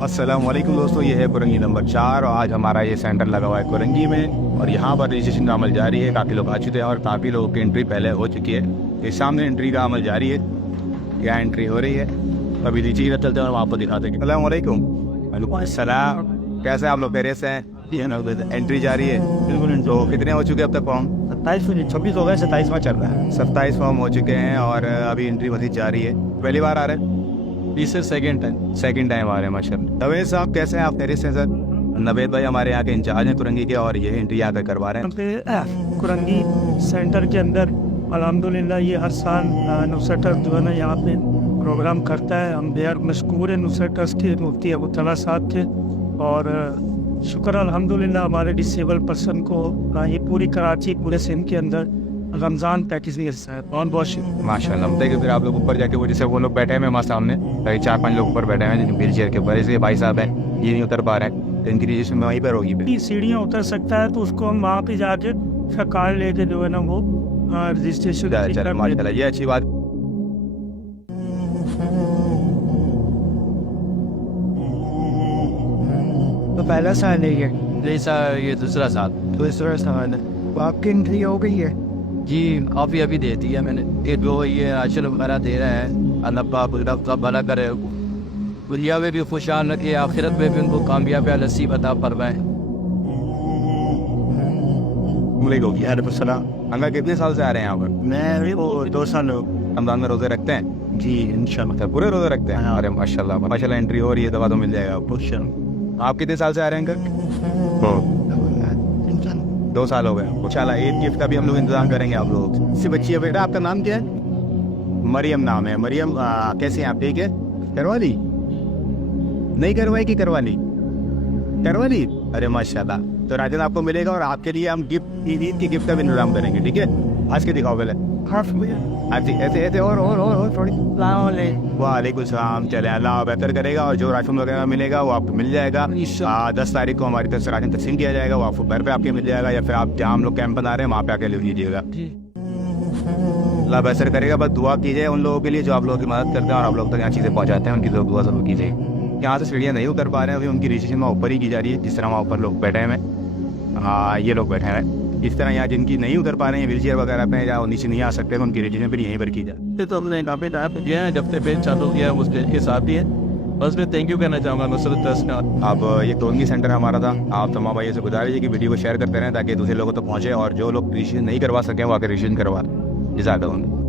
अस्सलाम वालेकुम दोस्तों, ये है कुरंगी नंबर 4 और आज हमारा ये सेंटर लगा हुआ है कुरंगी में और यहाँ पर रजिस्ट्रेशन का अमल जारी है। काफ़ी लोग आ चुके हैं और काफ़ी लोगों की एंट्री पहले हो चुकी है। ये सामने एंट्री का अमल जारी है, यहाँ एंट्री हो रही है। अभी नीचे चलते हैं और आपको दिखाते हैं। अस्सलाम वालेकुम। वालेकुम अस्सलाम। कैसे आप लोग? पेरिस हैं? एंट्री जारी है बिल्कुल। तो कितने हो चुके अब तक फॉर्म? 26 हो गए, 27वां चल रहा है। 27 फॉर्म हो चुके हैं और अभी एंट्री मजीद जारी है। पहली बार आ रहे हैं? तीसरे सेकेंड टाइम आ रहे हैं माशाल्लाह। नवेद साहब कैसे हैं आप? पेरिस हैं सर? नवेद भाई हमारे यहाँ के इंचार्ज हैं कुरंगी के और ये एंट्री यहाँ पे करवा रहे हैं। कुरंगी सेंटर के अंदर अल्हम्दुलिल्लाह ये हर साल नुसरत ट्रस्ट जो है ना यहाँ पे प्रोग्राम करता है। हम बेहद मशकूर हैं नुसरत ट्रस्ट के मुफ्ती अबू तला साहब के और शुक्र अल्हम्दुलिल्लाह हमारे डिसेबल पर्सन को ये पूरी कराची पूरे सिंध के अंदर रमज़ान पैकेज भी है। बहुत शुक्रिया माशाल्लाह। देखिए फिर आप लोग ऊपर जाके वो जैसे वो लोग बैठे हैं हमारे सामने, करीब 4-5 लोग ऊपर बैठे हैं व्हील चेयर के ऊपर। इसलिए भाई साहब हैं, ये नहीं उतर पा रहे हैं, तो इनकी रजिस्ट्रेशन में वहीं पर होगी। सीढ़ियाँ उतर सकता है तो उसको हम वहाँ पे जाके उसका कार्ड लेके जो है ना वो रजिस्ट्रेशन माशाल्लाह, ये अच्छी बात। तो पहला साल है ये? ये दूसरा साल। दूसरा साल है। तो आपकी एंट्री हो गई है? जी काफ़ी अभी दे दी है मैंने। एक वो ये राशन वगैरह दे रहे हैं, अल्लाह का भला करे, दुनिया में भी खुशहाल रखे, आखिरत में भी उनको कामयाबी नसीब अता फरमाए। अंकल कितने साल से आ रहे हैं यहाँ पर? मैं भी वो 2 साल हो। रमजान में रोजे रखते हैं? जी इंशाल्लाह पूरे रोजे रखते हैं। अरे माशाल्लाह माशाल्लाह, एंट्री हो रही है, दवा तो मिल जाएगा आपको। आप कितने साल से आ रहे हैं अंकल? 2 साल हो गए। इंशाल्लाह ईद गिफ्ट का भी हम लोग इंतजाम करेंगे आप लोग से। बच्ची है बेटा, आपका नाम क्या है? मरियम नाम है। मरियम कैसे हैं आप? ठीक है। करवा ली? नहीं करवाई कि करवा ली? करवा ली। अरे माशाल्लाह। तो राजन आपको मिलेगा और आपके लिए हम गिफ्ट ईद की गिफ्ट का भी इंतजाम करेंगे। ठीक है, आज के दिखाओ पहले। ऐसे ऐसे और थोड़ी। वालेकुम सलाम। चले, अल्लाह बेहतर करेगा और जो राशन वगैरह मिलेगा वो आपको मिल जाएगा। 10 तारीख को हमारी तरफ से राशन तकसीम किया जाएगा, वो आपको घर पे आपके मिल जाएगा या फिर आप जहाँ हम लोग कैंप बना रहे हैं वहाँ पे आके ले लीजिएगा। अल्लाह बेहतर करेगा। बस दुआ कीजिए उन लोगों के लिए जो आप लोगों की मदद करते हैं और आप लोग तक यहाँ चीज़ें पहुँचाते हैं, उनकी दुआ जरूर कीजिए। यहाँ से सीढ़ियाँ नहीं उतर पा रहे हैं अभी, उनकी रजिस्ट्रेशन वहाँ ऊपर ही की जा रही है, जिस तरह वहाँ ऊपर लोग बैठे हैं। ये लोग बैठे हैं इस तरह। यहाँ जिनकी नहीं उतर पा रहे हैं व्हील चेयर वगैरह पे या नीचे नहीं आ सकते हैं, उनकी रजिस्ट्रेशन फिर यहीं पर की जाए। तो हमने काफ़ी टाइम किया है, जब से पेज चालू किया है उसके साथ ही है। बस मैं थैंक यू कहना चाहूँगा नुसरत ट्रस्ट का। अब ये कुरंगी सेंटर हमारा था। आप तमाम भाइयों से गुजारिश है कि वीडियो को शेयर करते रहें ताकि दूसरे लोगों तक पहुँचे और जो लोग रजिस्ट्रेशन नहीं करवा सकें वो आकर रजिस्ट्रेशन करवा। जज़ाकल्लाह।